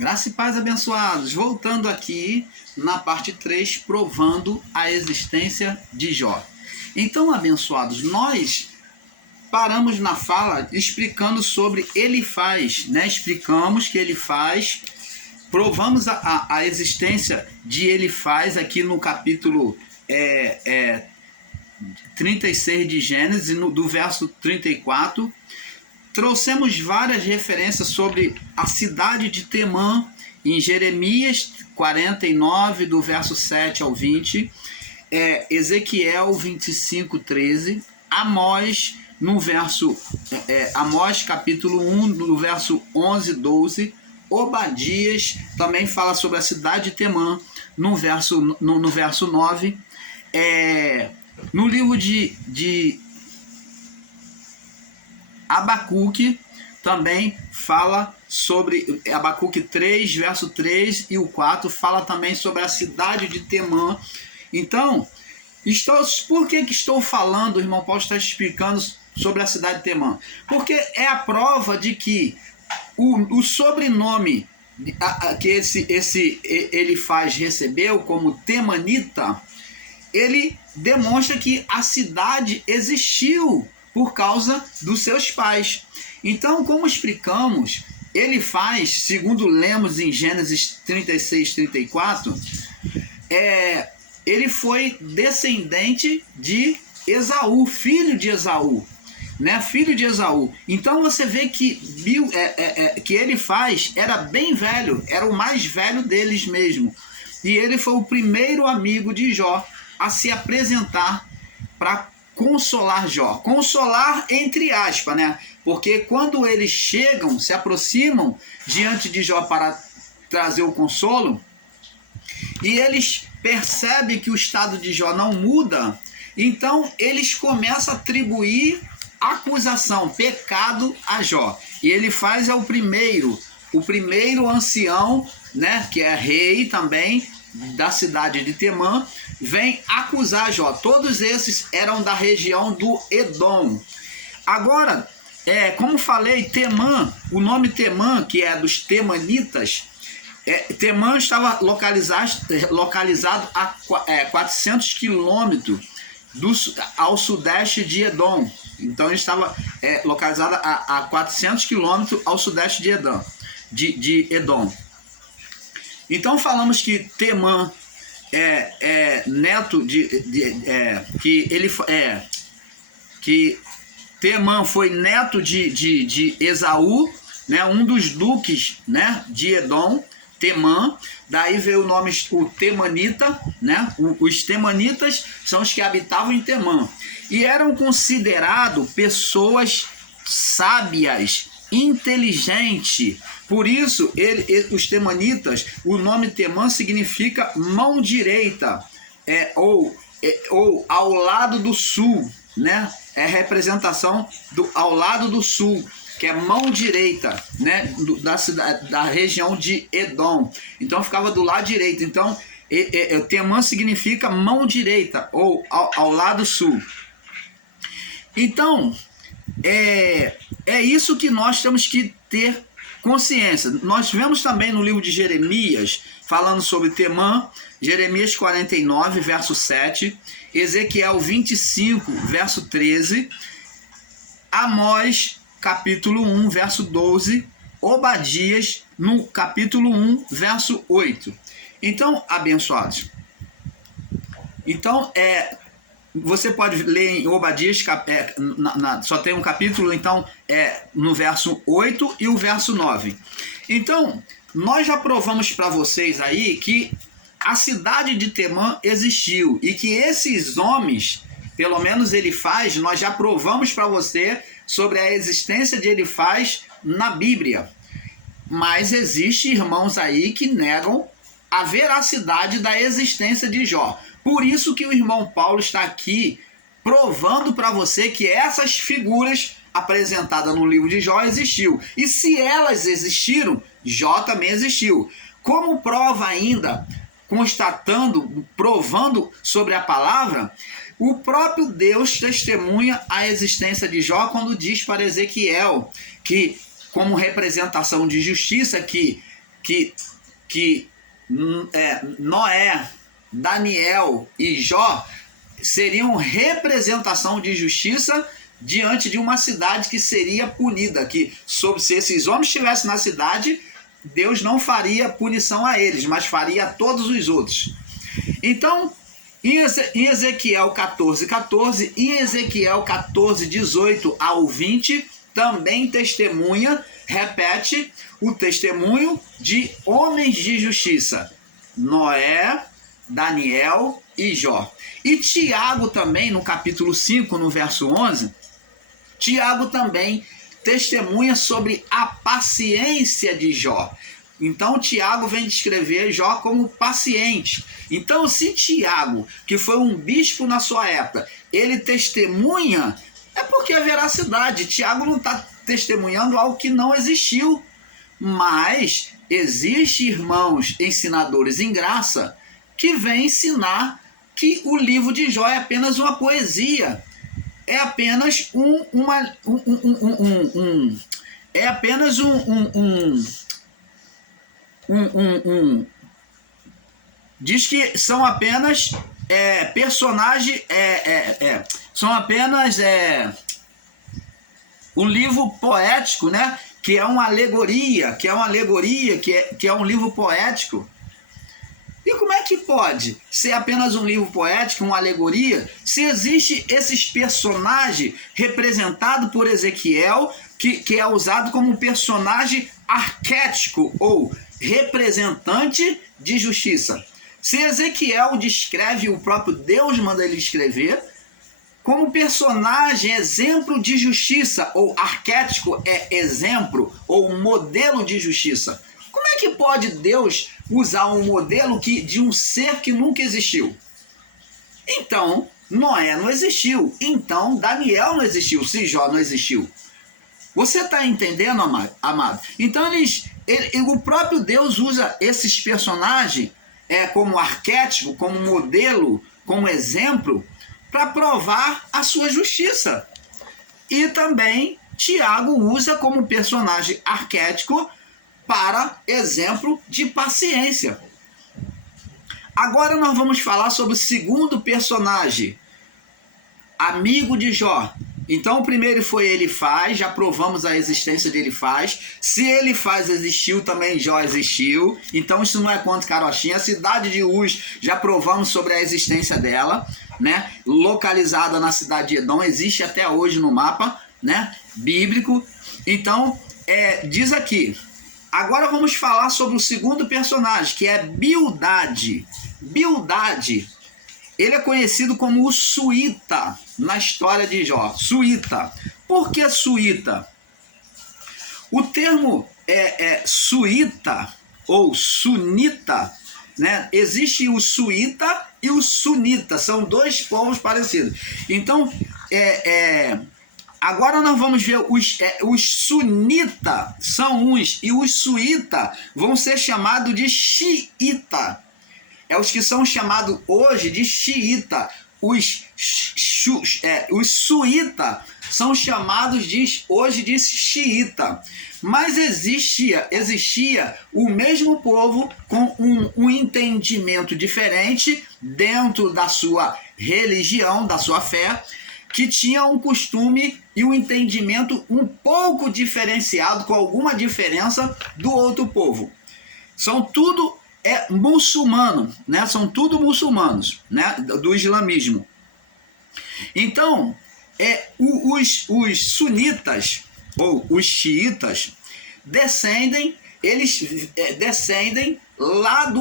Graça e paz, abençoados. Voltando aqui na parte 3, provando a existência de Jó. Então, abençoados, nós paramos na fala explicando sobre Elifaz, né? Explicamos que Elifaz, provamos a existência de Elifaz aqui no capítulo 36 de Gênesis, do verso 34. Trouxemos várias referências sobre a cidade de Temã em Jeremias 49, do verso 7 ao 20, Ezequiel 25, 13, Amós, no verso, Amós capítulo 1, no verso 11, 12, Obadias também fala sobre a cidade de Temã, no verso 9, no livro de Abacuque também fala sobre, Abacuque 3, verso 3 e o 4, fala também sobre a cidade de Temã. Então, por que estou falando, o irmão Paulo está explicando sobre a cidade de Temã? Porque é a prova de que o sobrenome que Elifaz recebeu como Temanita, ele demonstra que a cidade existiu por causa dos seus pais. Então, como explicamos, Elifaz, segundo lemos em Gênesis 36, 34, ele foi descendente de Esaú, filho de Esaú, né? Filho de Esaú. Então você vê que Elifaz era bem velho, era o mais velho deles mesmo. E ele foi o primeiro amigo de Jó a se apresentar para consolar Jó. Consolar entre aspas, né? Porque quando eles chegam, se aproximam diante de Jó para trazer o consolo, e eles percebem que o estado de Jó não muda, então eles começam a atribuir acusação, pecado a Jó. E ele faz o primeiro ancião, né, que é rei também da cidade de Temã, vem acusar Jó. Todos esses eram da região do Edom. Agora, como falei, Temã, o nome Temã, que é dos Temanitas, Temã estava localizado a 400 quilômetros ao sudeste de Edom. Então ele estava localizado a 400 quilômetros ao sudeste de Edom. Então falamos que Temã neto que Temã foi neto de Esaú, né, um dos duques, né, de Edom, Temã. Daí veio o nome, o Temanita, né? Os Temanitas são os que habitavam em Temã e eram considerados pessoas sábias, inteligentes. Por isso, os Temanitas, o nome Temã significa mão direita, ou ao lado do sul, né? É representação ao lado do sul, que é mão direita, né? Da região de Edom. Então ficava do lado direito. Então, Temã significa mão direita, ou ao lado sul. Então, é isso que nós temos que ter consciência. Nós vemos também no livro de Jeremias, falando sobre Temã, Jeremias 49, verso 7, Ezequiel 25, verso 13, Amós, capítulo 1, verso 12, Obadias, no capítulo 1, verso 8. Então, abençoados, então, você pode ler em Obadias, só tem um capítulo, então no verso 8 e o verso 9. Então, nós já provamos para vocês aí que a cidade de Temã existiu e que esses homens, pelo menos Elifaz, nós já provamos para você sobre a existência de Elifaz na Bíblia. Mas existem irmãos aí que negam a veracidade da existência de Jó. Por isso que o irmão Paulo está aqui provando para você que essas figuras apresentadas no livro de Jó existiu. E se elas existiram, Jó também existiu. Como prova ainda, provando sobre a palavra, o próprio Deus testemunha a existência de Jó quando diz para Ezequiel que, como representação de justiça, que que Noé, Daniel e Jó seriam representação de justiça diante de uma cidade que seria punida, que se esses homens estivessem na cidade, Deus não faria punição a eles, mas faria a todos os outros. Então, em Ezequiel 14:14 e Ezequiel 14:18 ao 20, também testemunha, repete o testemunho de homens de justiça, Noé, Daniel e Jó. E Tiago também, no capítulo 5, no verso 11, Tiago também testemunha sobre a paciência de Jó. Então Tiago vem descrever Jó como paciente. Então, se Tiago, que foi um bispo na sua época, ele testemunha, é porque é veracidade. Tiago não está testemunhando algo que não existiu. Mas existem irmãos ensinadores em graça que vêm ensinar que o livro de Jó é apenas uma poesia. É apenas diz que são apenas personagens, são apenas um livro poético, né? Que é uma alegoria, que é um livro poético. E como é que pode ser apenas um livro poético, uma alegoria, se existe esses personagens representados por Ezequiel, que é usado como um personagem arquétipo ou representante de justiça? Se Ezequiel descreve, o próprio Deus manda ele escrever, como personagem, exemplo de justiça, ou arquétipo é exemplo, ou modelo de justiça. Como é que pode Deus usar um modelo de um ser que nunca existiu? Então, Noé não existiu. Então, Daniel não existiu, se Jó não existiu. Você está entendendo, amado? Então, o próprio Deus usa esses personagens como arquétipo, como modelo, como exemplo, para provar a sua justiça. E também Tiago usa como personagem arquétipo para exemplo de paciência. Agora nós vamos falar sobre o segundo personagem, amigo de Jó. Então o primeiro foi Elifaz, já provamos a existência de Elifaz. Se Elifaz existiu, também Jó existiu. Então isso não é conto carochinha. A cidade de Uz, já provamos sobre a existência dela, né? Localizada na cidade de Edom, existe até hoje no mapa, né? Bíblico. Então diz aqui. Agora vamos falar sobre o segundo personagem, que é Bildade. Bildade, ele é conhecido como o Suíta na história de Jó. Suíta. Por que Suíta? O termo Suíta ou Sunita, né? Existe o Suíta e o Sunita, são dois povos parecidos. Então, agora nós vamos ver os sunita são uns e os suíta vão ser chamados de xiita. Os que são chamados hoje de xiita. Os suíta são chamados hoje de xiita. Mas existia o mesmo povo com um entendimento diferente dentro da sua religião, da sua fé, que tinha um costume e um entendimento um pouco diferenciado, com alguma diferença do outro povo. São tudo muçulmano, né? São tudo muçulmanos, né? Do islamismo. Então, os sunitas ou os xiitas descendem lá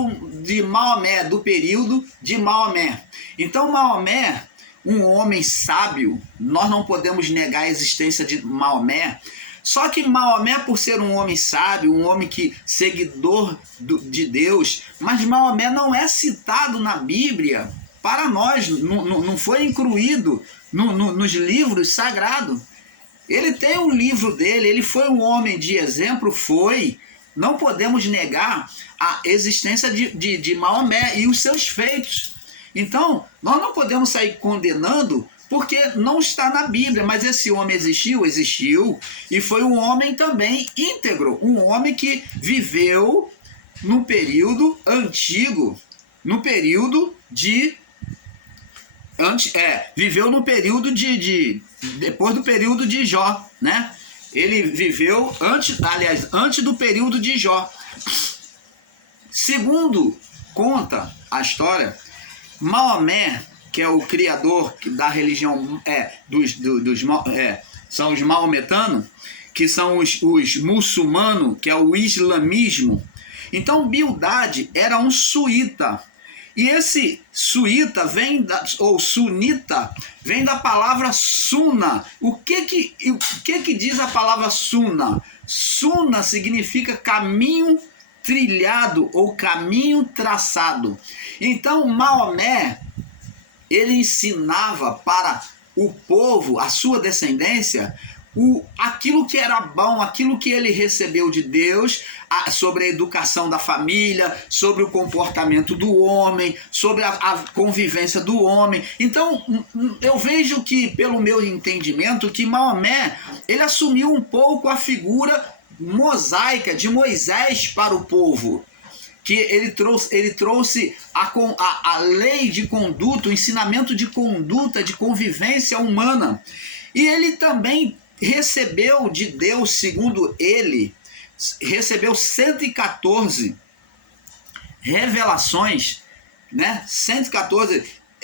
de Maomé, do período de Maomé. Então, Maomé, um homem sábio, nós não podemos negar a existência de Maomé. Só que Maomé, por ser um homem sábio, um homem seguidor de Deus, mas Maomé não é citado na Bíblia para nós, não foi incluído nos livros sagrados. Ele tem um livro dele, ele foi um homem de exemplo, não podemos negar a existência de Maomé e os seus feitos. Então, nós não podemos sair condenando porque não está na Bíblia, mas esse homem existiu, e foi um homem também íntegro, um homem que viveu no período antigo, no período de viveu no período depois do período de Jó, né? Ele viveu antes do período de Jó. Segundo conta a história, Maomé, que é o criador da religião são os maometanos, que são os muçulmanos, que é o islamismo. Então Bildad era um suíta. E esse suíta ou sunita vem da palavra suna. O que diz a palavra suna? Suna significa caminho trilhado ou caminho traçado. Então Maomé, ele ensinava para o povo, a sua descendência, aquilo que era bom, aquilo que ele recebeu de Deus, sobre a educação da família, sobre o comportamento do homem, sobre a convivência do homem. Então, eu vejo que, pelo meu entendimento, que Maomé, ele assumiu um pouco a figura mosaica de Moisés para o povo, que ele trouxe a lei de conduta, o ensinamento de conduta, de convivência humana. E ele também recebeu de Deus, segundo ele, recebeu 114 revelações, né? 114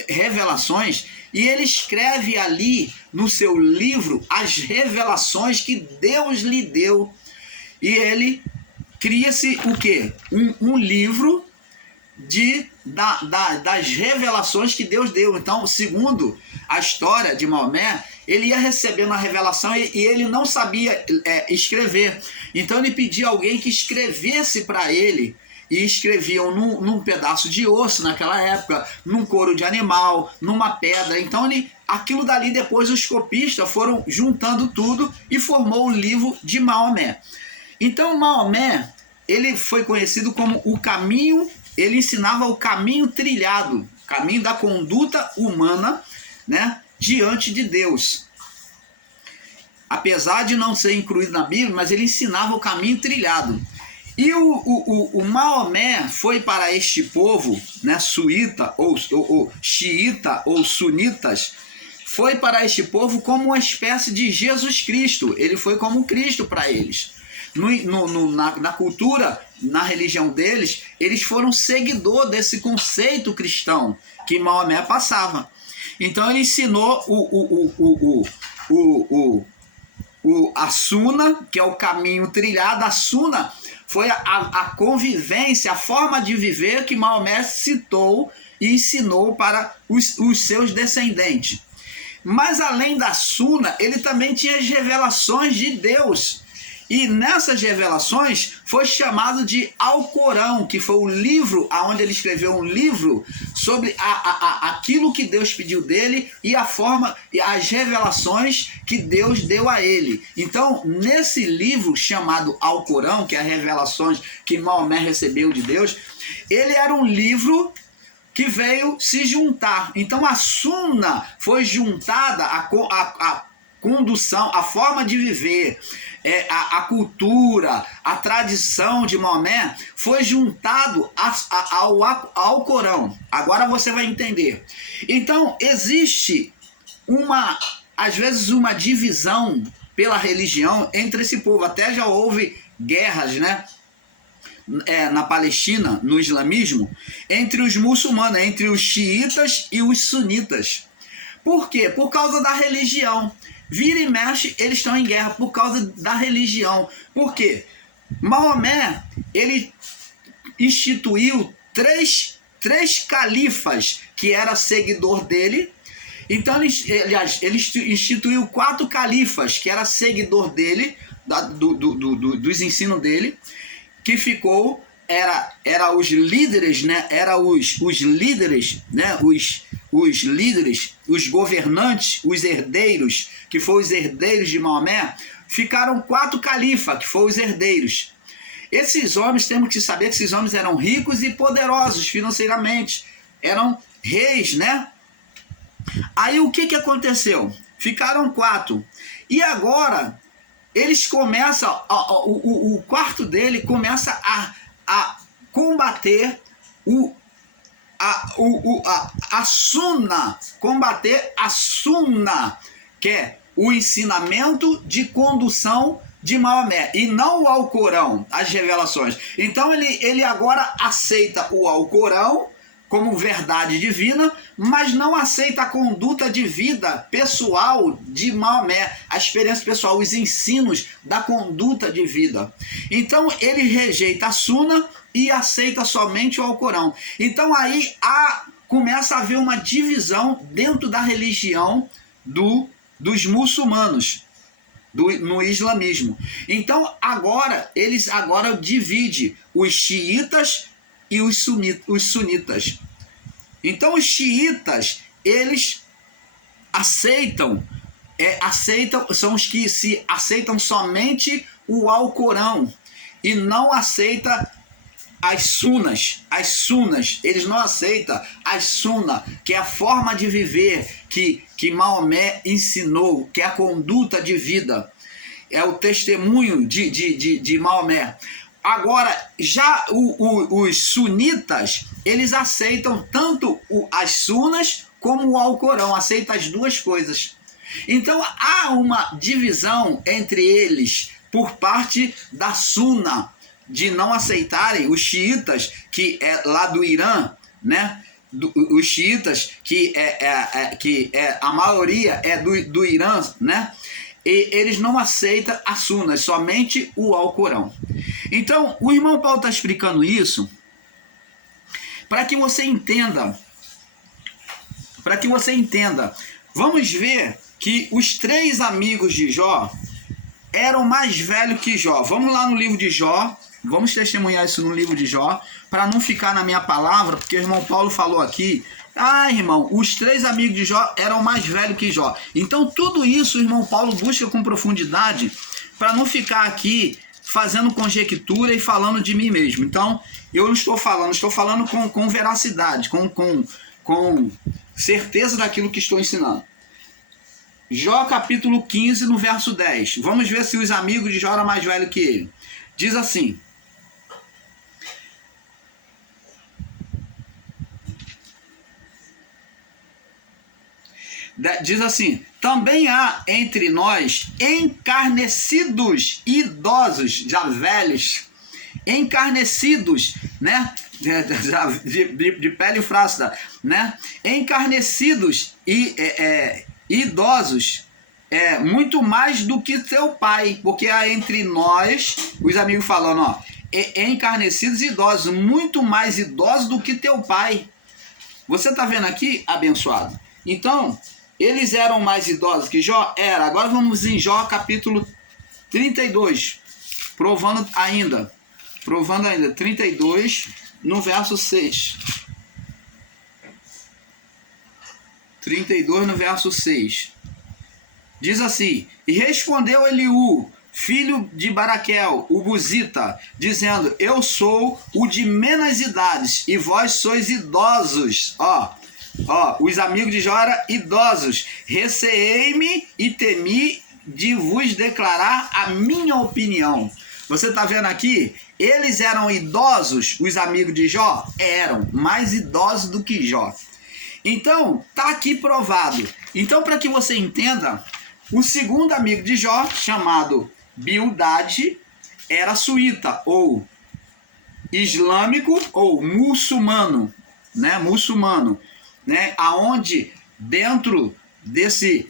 revelações, e ele escreve ali no seu livro as revelações que Deus lhe deu. E ele cria-se o quê? Um livro das revelações que Deus deu. Então, segundo a história de Maomé, ele ia recebendo a revelação e ele não sabia escrever. Então ele pedia alguém que escrevesse para ele, e escreviam num pedaço de osso naquela época, num couro de animal, numa pedra. Então aquilo dali, depois os copistas foram juntando tudo e formou o livro de Maomé. Então Maomé, ele foi conhecido como o caminho, ele ensinava o caminho trilhado, caminho da conduta humana, né, diante de Deus. Apesar de não ser incluído na Bíblia, mas ele ensinava o caminho trilhado. E o Maomé foi para este povo, né, suíta, ou xiita, ou sunitas, foi para este povo como uma espécie de Jesus Cristo. Ele foi como Cristo para eles. Na cultura, na religião deles, eles foram seguidor desse conceito cristão que Maomé passava. Então ele ensinou a suna, que é o caminho trilhado. A suna foi a convivência, a forma de viver que Maomé citou e ensinou para os seus descendentes. Mas além da suna, ele também tinha as revelações de Deus. E nessas revelações foi chamado de Alcorão, que foi o livro onde ele escreveu um livro sobre aquilo que Deus pediu dele e a forma e as revelações que Deus deu a ele. Então, nesse livro chamado Alcorão, que é as revelações que Maomé recebeu de Deus, ele era um livro que veio se juntar. Então, a Sunna foi juntada a condução, a forma de viver, a cultura, a tradição de Maomé foi juntado ao Corão. Agora você vai entender. Então, existe às vezes uma divisão pela religião entre esse povo. Até já houve guerras, né? Na Palestina, no islamismo, entre os muçulmanos, entre os xiitas e os sunitas. Por quê? Por causa da religião. Vira e mexe, eles estão em guerra por causa da religião. Por quê? Maomé, ele instituiu três califas que era seguidor dele. Então, ele instituiu 4 califas que era seguidor dele, dos ensinos dele, que ficou, era os líderes, né? Era os líderes, né? Os líderes, os governantes, os herdeiros, que foram os herdeiros de Maomé, ficaram 4 califas, que foram os herdeiros. Esses homens, temos que saber que esses homens eram ricos e poderosos financeiramente, eram reis, né? Aí o que aconteceu? Ficaram 4. E agora, eles começam, o quarto dele começa a combater a Sunna, combater a Sunna, que é o ensinamento de condução de Maomé, e não o Alcorão, as revelações. Então ele agora aceita o Alcorão como verdade divina, mas não aceita a conduta de vida pessoal de Maomé, a experiência pessoal, os ensinos da conduta de vida. Então ele rejeita a Sunna e aceita somente o Alcorão. Então aí começa a haver uma divisão dentro da religião dos muçulmanos, no islamismo. Então eles agora dividem os xiitas e os sunitas. Então os xiitas, eles aceitam, são os que aceitam somente o Alcorão e não aceita as sunas, eles não aceitam as sunas, que é a forma de viver que Maomé ensinou, que é a conduta de vida, é o testemunho de Maomé. Agora, já os sunitas, eles aceitam tanto as sunas como o Alcorão, aceitam as duas coisas. Então há uma divisão entre eles por parte da Sunna, de não aceitarem os xiitas, que é lá do Irã, né? Os xiitas, que a maioria é do Irã, né? E eles não aceitam a Sunna, somente o Alcorão. Então, o irmão Paulo está explicando isso para que você entenda. Vamos ver que os 3 amigos de Jó eram mais velhos que Jó. Vamos lá no livro de Jó. Vamos testemunhar isso no livro de Jó, para não ficar na minha palavra, porque o irmão Paulo falou aqui, irmão, os 3 amigos de Jó eram mais velhos que Jó. Então tudo isso o irmão Paulo busca com profundidade, para não ficar aqui fazendo conjectura e falando de mim mesmo. Então eu não estou falando com veracidade, com certeza daquilo que estou ensinando. Jó capítulo 15, no verso 10. Vamos ver se os amigos de Jó eram mais velhos que ele. Diz assim: também há entre nós encarnecidos idosos, já velhos, encarnecidos, né? De pele flácida, né? Encarnecidos e idosos, muito mais do que teu pai, porque há entre nós, os amigos falando, encarnecidos e idosos, muito mais idosos do que teu pai. Você está vendo aqui, abençoado? Então, eles eram mais idosos que Jó? Era. Agora vamos em Jó capítulo 32, provando ainda, 32, no verso 6. 32, no verso 6. Diz assim: e respondeu Eliú, filho de Baraquel, o Buzita, dizendo: eu sou o de menos idades, e vós sois idosos. Os amigos de Jó eram idosos. Receei-me e temi de vos declarar a minha opinião. Você está vendo aqui? Eles eram idosos, os amigos de Jó? Eram mais idosos do que Jó. Então, está aqui provado. Então, para que você entenda, o segundo amigo de Jó, chamado Bildade, era suíta, ou islâmico, ou muçulmano, né? Muçulmano, né? Aonde dentro desse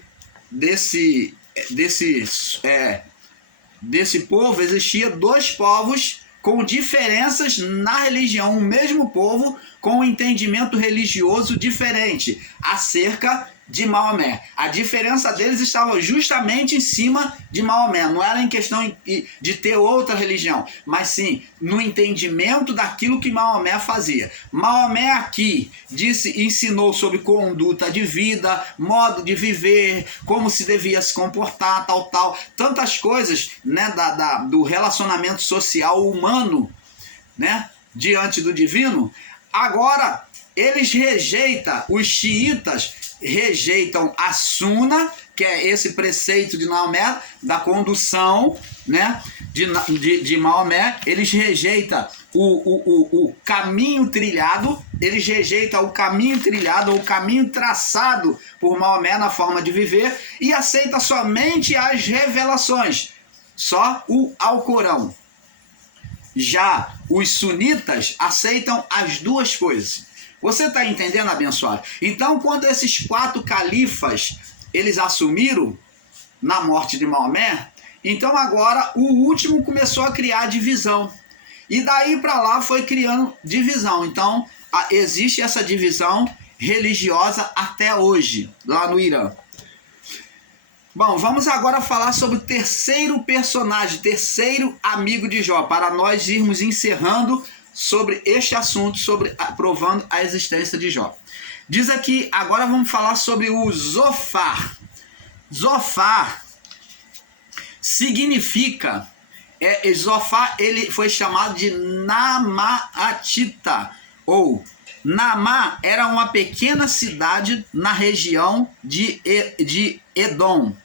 povo existia 2 povos com diferenças na religião, o mesmo povo com um entendimento religioso diferente acerca de Maomé. A diferença deles estava justamente em cima de Maomé. Não era em questão de ter outra religião, mas sim no entendimento daquilo que Maomé fazia. Maomé aqui ensinou sobre conduta de vida, modo de viver, como se devia se comportar, tal, tantas coisas, né, do relacionamento social humano, né, diante do divino. Agora eles rejeitam, os xiitas rejeitam a Sunna, que é esse preceito de Maomé, da condução, né, de Maomé. Eles rejeitam o caminho trilhado, eles rejeitam o caminho trilhado ou o caminho traçado por Maomé na forma de viver e aceita somente as revelações, só o Alcorão. Já os sunitas aceitam as duas coisas. Você está entendendo, abençoado? Então, quando esses 4 califas eles assumiram na morte de Maomé, então agora o último começou a criar divisão. E daí para lá foi criando divisão. Então existe essa divisão religiosa até hoje, lá no Irã. Bom, vamos agora falar sobre o terceiro personagem, terceiro amigo de Jó, para nós irmos encerrando sobre este assunto, sobre provando a existência de Jó. Diz aqui, agora vamos falar sobre o Zofar. Zofar significa... Zofar, ele foi chamado de Namaatita, ou Namá era uma pequena cidade na região de Edom,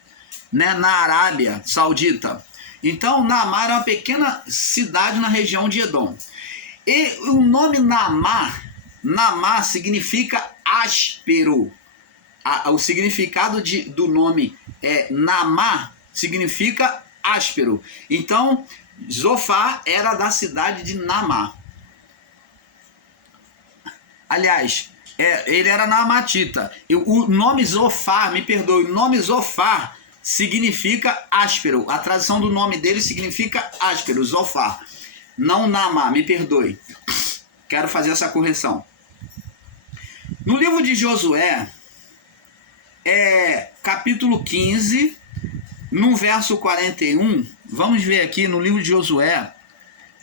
né, na Arábia Saudita. Então, Namá era uma pequena cidade na região de Edom. E o nome Namá significa áspero. O significado do nome Namá significa áspero. Então, Zofar era da cidade de Namá. Aliás, ele era namatita. O nome Zofar, me perdoe, o nome Zofar significa áspero. A tradução do nome dele significa áspero, Zofar. Não Namá, me perdoe. Quero fazer essa correção. No livro de Josué, capítulo 15, no verso 41, vamos ver aqui no livro de Josué,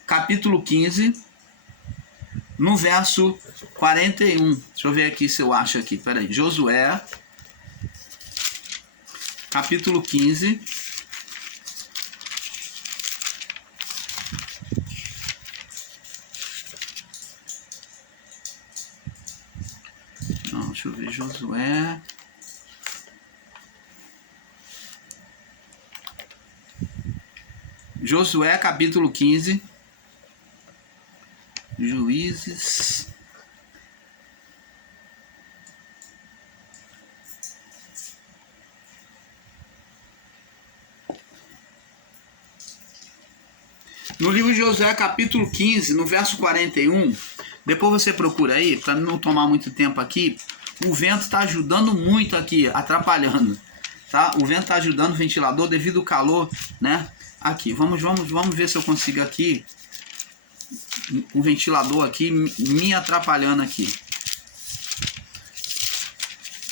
capítulo 15, no verso 41. Deixa eu ver aqui se eu acho aqui. Peraí. Josué, capítulo 15. Não, deixa eu ver. Josué. Josué, capítulo 15. Juízes. No livro de Josué, capítulo 15, no verso 41, depois você procura aí, para não tomar muito tempo aqui, o vento está ajudando muito aqui, atrapalhando, tá? O vento está ajudando o ventilador devido ao calor, né? Aqui, vamos ver se eu consigo aqui, o ventilador aqui me atrapalhando aqui.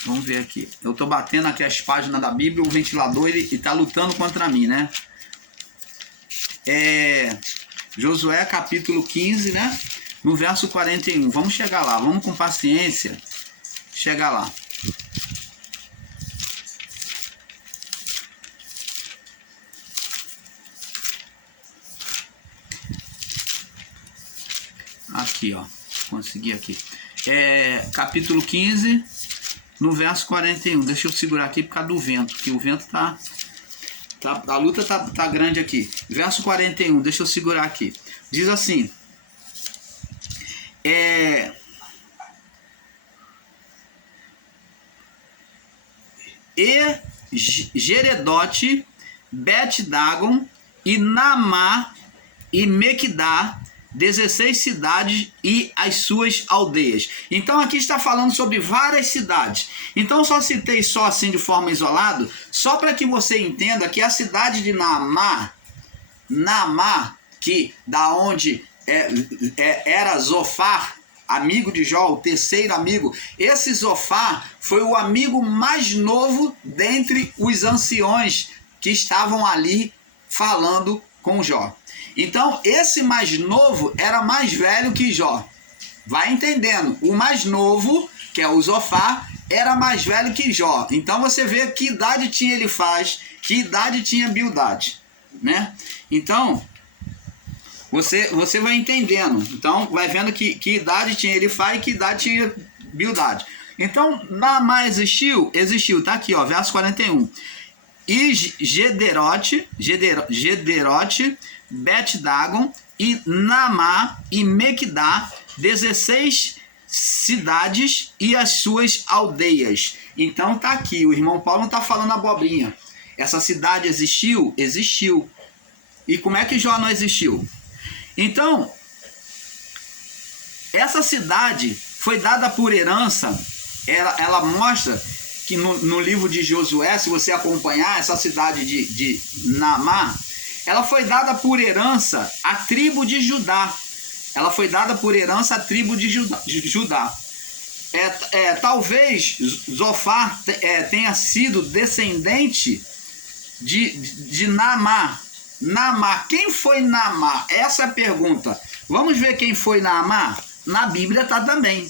Vamos ver aqui. Eu estou batendo aqui as páginas da Bíblia, o ventilador ele está lutando contra mim, né? Josué capítulo 15, né? No verso 41. Vamos chegar lá, vamos com paciência chegar lá. Aqui, ó. Consegui aqui. Capítulo 15, no verso 41. Deixa eu segurar aqui por causa do vento, que o vento tá a luta tá grande aqui. Verso 41, deixa eu segurar aqui. Diz assim: Geredote, Bet-Dagon, e Namá e Mequidá, 16 cidades e as suas aldeias. Então aqui está falando sobre várias cidades. Então só citei só assim de forma isolada, só para que você entenda que a cidade de Namá, que da onde era Zofar, amigo de Jó, o terceiro amigo. Esse Zofar foi o amigo mais novo dentre os anciões que estavam ali falando com Jó. Então, esse mais novo era mais velho que Jó. Vai entendendo. O mais novo, que é o Zofar, era mais velho que Jó. Então, você vê que idade tinha Elifaz, que idade tinha Bildade, né? Então, você vai entendendo. Então, vai vendo que idade tinha Elifaz e que idade tinha Bildade. Então, Namá existiu? Existiu. Tá aqui, ó, verso 41. e Gederote, Bet-Dagon, e Naamá e Mequidá, 16 cidades e as suas aldeias. Então tá aqui, o irmão Paulo não está falando abobrinha. Essa cidade existiu? Existiu. E como é que Jó não existiu? Então, essa cidade foi dada por herança. Ela mostra que no livro de Josué, se você acompanhar essa cidade de Naamá, ela foi dada por herança à tribo de Judá. Ela foi dada por herança à tribo de Judá. Talvez Zofar tenha sido descendente de Naamá. Naamá. Quem foi Naamá? Essa é a pergunta. Vamos ver quem foi Naamá? Na Bíblia está também.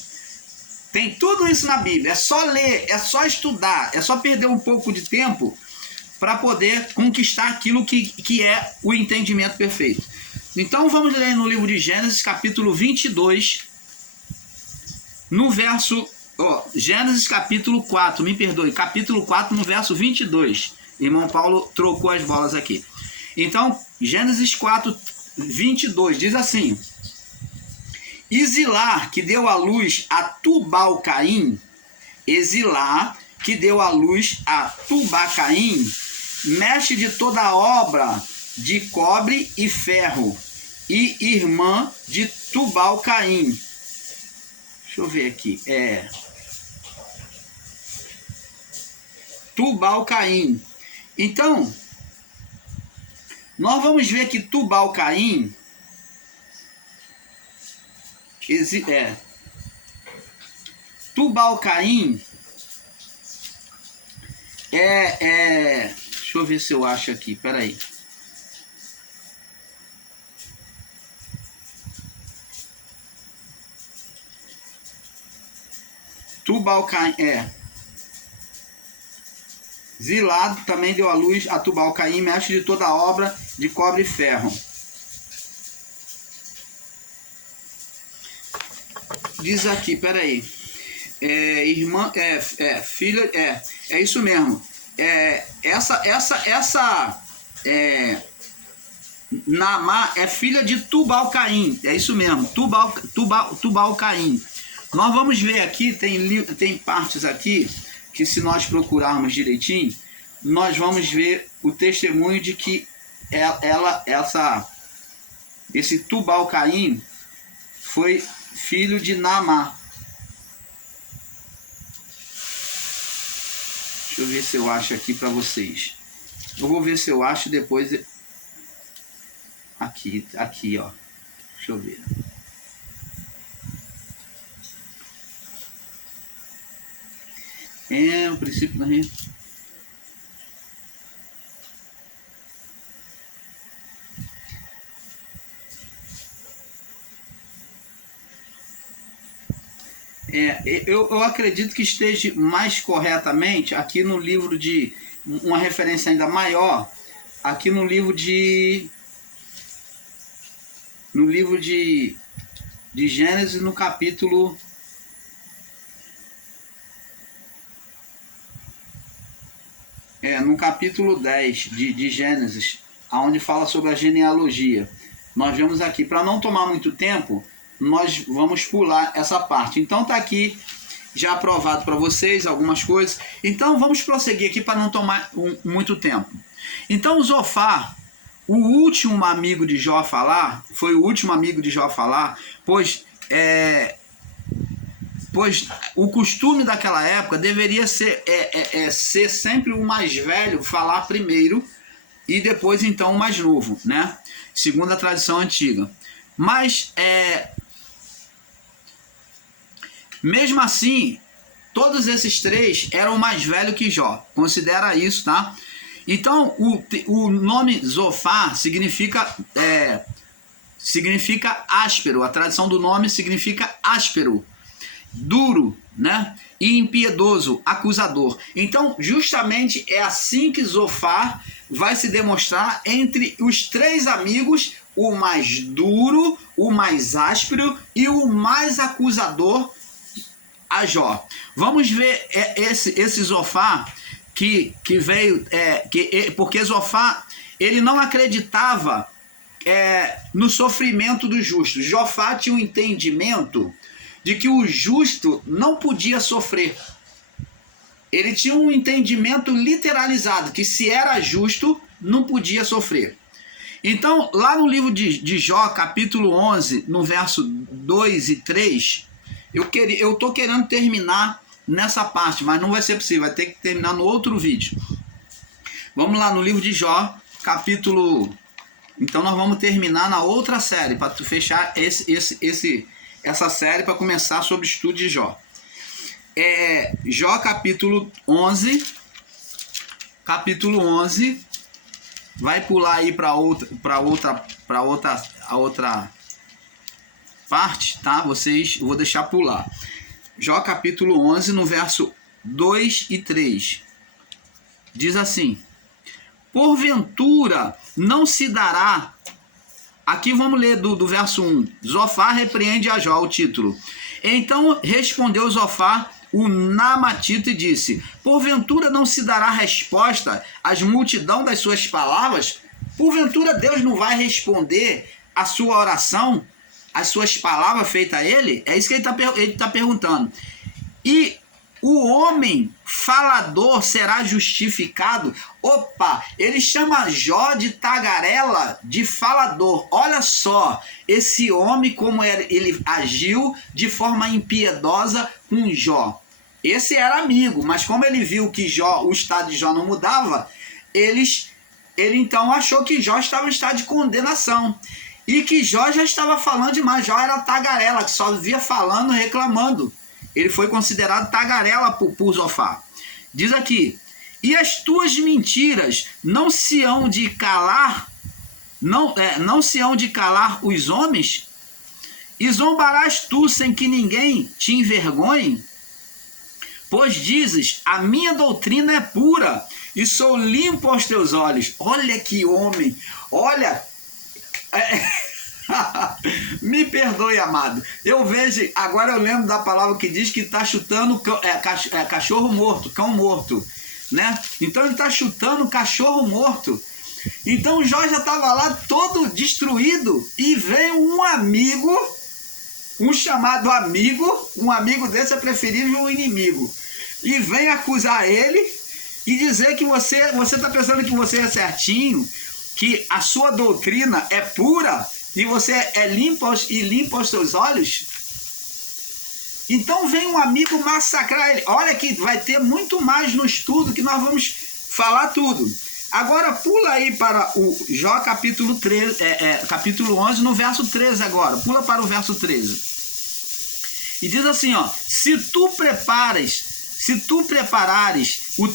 Tem tudo isso na Bíblia. É só ler, é só estudar, é só perder um pouco de tempo para poder conquistar aquilo que é o entendimento perfeito. Então vamos ler no livro de Gênesis, capítulo 22, no verso... Gênesis capítulo 4, me perdoe, capítulo 4, no verso 22. Irmão Paulo trocou as bolas aqui. Então, Gênesis 4, 22, diz assim: e Zilá, que deu à luz a Tubal-Caim, mestre de toda a obra de cobre e ferro, e irmã de Tubal-Caim. Deixa eu ver aqui. Tubal-Caim. Então, nós vamos ver que Tubal-Caim Tubal-Caim deixa eu ver se eu acho aqui, peraí. Tubal-Caim Zilá também deu à luz a Tubal-Caim, mestre de toda a obra de cobre e ferro. Diz aqui, peraí. Irmã, filha, é isso mesmo. Naamá é filha de Tubal-Caim. É isso mesmo, Tubal-Caim. Nós vamos ver aqui, tem partes aqui que, se nós procurarmos direitinho, nós vamos ver o testemunho de que esse Tubal-Caim foi filho de Naamá. Deixa eu ver se eu acho aqui para vocês. Eu vou ver se eu acho depois. Aqui, ó. Deixa eu ver. O princípio da renda. Eu acredito que esteja mais corretamente aqui no livro de... Uma referência ainda maior, aqui no livro de Gênesis, no capítulo... no capítulo 10 de Gênesis, onde fala sobre a genealogia. Nós vemos aqui, para não tomar muito tempo, nós vamos pular essa parte. Então está aqui já aprovado para vocês algumas coisas. Então vamos prosseguir aqui para não tomar muito tempo. Então Zofar, o último amigo de Jó a falar, pois o costume daquela época deveria ser sempre o mais velho falar primeiro e depois então o mais novo, né? Segundo a tradição antiga. Mas mesmo assim, todos esses três eram mais velhos que Jó. Considera isso, tá? Então o nome Zofar significa áspero. A tradição do nome significa áspero, duro, né? E impiedoso, acusador. Então, justamente é assim que Zofar vai se demonstrar entre os três amigos, o mais duro, o mais áspero e o mais acusador a Jó. Vamos ver esse Zofar. que veio, porque Zofar, ele não acreditava no sofrimento do justo. Jofar tinha um entendimento de que o justo não podia sofrer. Ele tinha um entendimento literalizado, que se era justo, não podia sofrer. Então, lá no livro de Jó, capítulo 11, no verso 2 e 3, eu estou querendo terminar nessa parte, mas não vai ser possível, vai ter que terminar no outro vídeo. Vamos lá no livro de Jó, capítulo... Então nós vamos terminar na outra série, para fechar essa série, para começar sobre o estudo de Jó. Jó capítulo 11, vai pular aí para outra parte, tá? Eu vou deixar pular. Jó capítulo 11, no verso 2 e 3, diz assim: porventura não se dará... Aqui vamos ler do verso 1. Zofar repreende a Jó, o título. Então respondeu Zofar, o Namatita, e disse: porventura não se dará resposta às multidão das suas palavras? Porventura Deus não vai responder a sua oração, as suas palavras feitas a ele? É isso que ele está perguntando. E o homem falador será justificado? Opa, ele chama Jó de tagarela, de falador. Olha só, esse homem como ele agiu de forma impiedosa com Jó. Esse era amigo, mas como ele viu que o estado de Jó não mudava, ele então achou que Jó estava em estado de condenação. E que Jó já estava falando demais. Jó era tagarela, que só vivia falando, reclamando. Ele foi considerado tagarela por Zofar. Diz aqui: e as tuas mentiras não se hão de calar, não se hão de calar os homens? E zombarás tu sem que ninguém te envergonhe? Pois dizes: a minha doutrina é pura e sou limpo aos teus olhos. Olha que homem, olha... Me perdoe, amado. Agora eu lembro da palavra que diz que está chutando cachorro morto, cão morto, né? Então ele está chutando cachorro morto. Então Jó já estava lá todo destruído e veio um amigo, um chamado amigo, um amigo desse é preferível um inimigo, e vem acusar ele e dizer que você está pensando que você é certinho, que a sua doutrina é pura e você é limpo aos seus olhos. Então vem um amigo massacrar ele. Olha que vai ter muito mais no estudo, que nós vamos falar tudo. Agora pula aí para o Jó capítulo 11, no verso 13 agora. Pula para o verso 13. E diz assim, ó: se tu preparares o